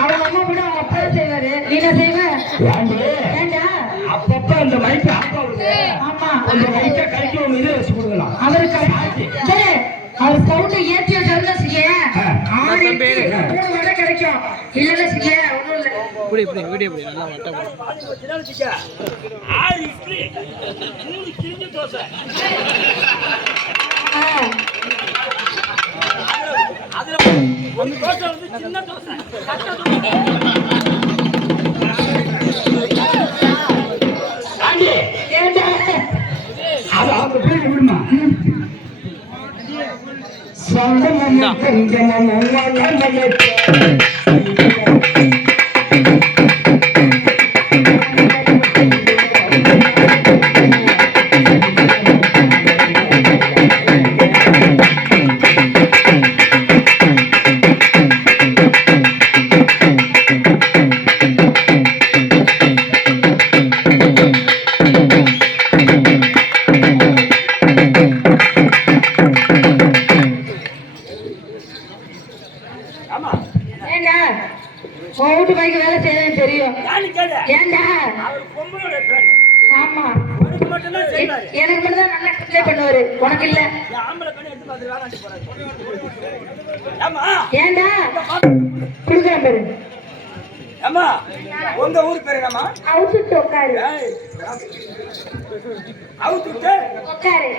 அவன் அம்மா கூட அவங்க அப்பா செய்வாரு. நீ என்ன செய்வ? ஏண்டா அப்பப்ப அந்த மைக்கு அப்பா ஆமா அந்த மைக்கை கழிக்க ஒரு இதை வச்சு கொடுக்கலாம். அவர் சவுண்டை ஏற்றி வச்சாருன்னு வச்சுக்க, 6 8 3 வரை கிடைக்கும். இல்லைன்னு வச்சுக்க ஒன்றும் இல்லை. வீடியோ நல்லா வட்டம் சின்ன தோசை விடுமா எனக்கு மட்டும் தான் நல்லா டிஸ்ப்ளே பண்ணுவாரு, உனக்கு இல்ல. ஏண்டா குடுக்குறேன் பாரு. அம்மா உங்க ஊர் பேரு என்னம்மா? அவுத்துட்டு உட்காரு. அவுத்துட்டு உட்காரு.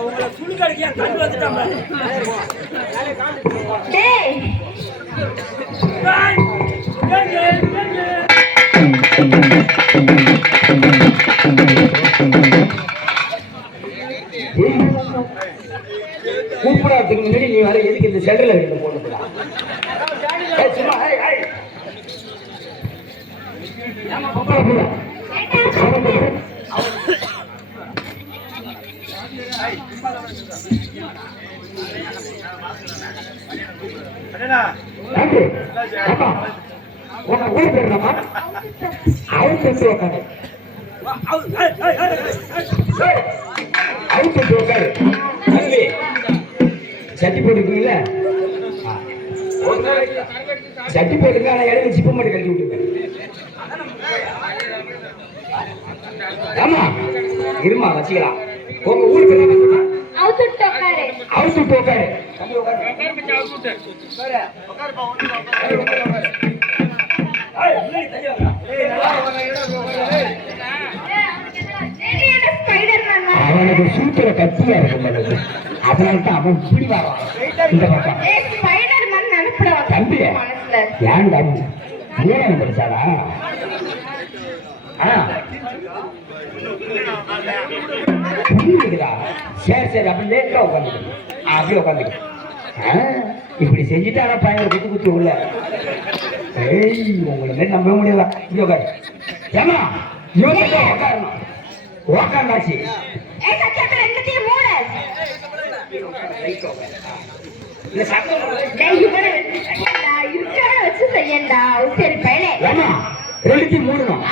உங்களை சுழுக்கடிக்க கண்டு வந்துட்டான். கூப்பிடாதுக்கு முன்னாடி நீ வர எதுக்கு இந்த சென்டர்ல இருந்து போட்டுக்கலாம்? சட்டி போட்டுருக்கீங்களா? சட்டி போட்டுருக்க, ஆனா இடையில சிப்ப மட்டும் கட்டி விட்டுருக்க. ஆமா இருமா வச்சுக்கலாம். உங்க ஊருக்கு அவுத்துட்டு உட்காரு. அவுத்துட்டு உட்காரு. அவனுக்கு சூத்திர கத்தியா இருக்கும், அதனால்தான் அவன் இப்படி வரான். இந்த பக்கம் தம்பி ஏன் தம்பி படிச்சாரா? சரி சரி அப்படி லேட்டா உட்காந்துக்க, அப்படியே உட்காந்துக்க. இப்படி செஞ்சுட்டாரா பையன் குத்து குத்து உள்ள. உங்களை நம்ப முடியல. இங்க உட்காரு. ஏமா உட்காரணும். உட்காந்தாச்சு. ரெண்டு மூடணும்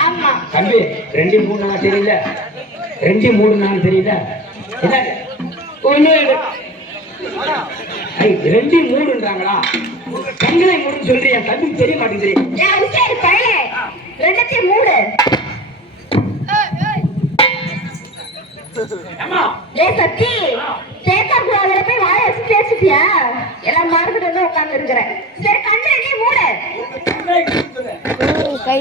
தம்பி. 2 3 தெரியல, 2 3 தெரியல. என்ன 2 3ன்றாங்களா? கண்களை மூடுன்னு சொல்லி என் தம்பிக்கு தெரிய மாட்டேங்குது. எல்லாம் மார்க்கெட் உட்கார்ந்து இருக்கிறேன். சரி கண்ணு மூடு. கை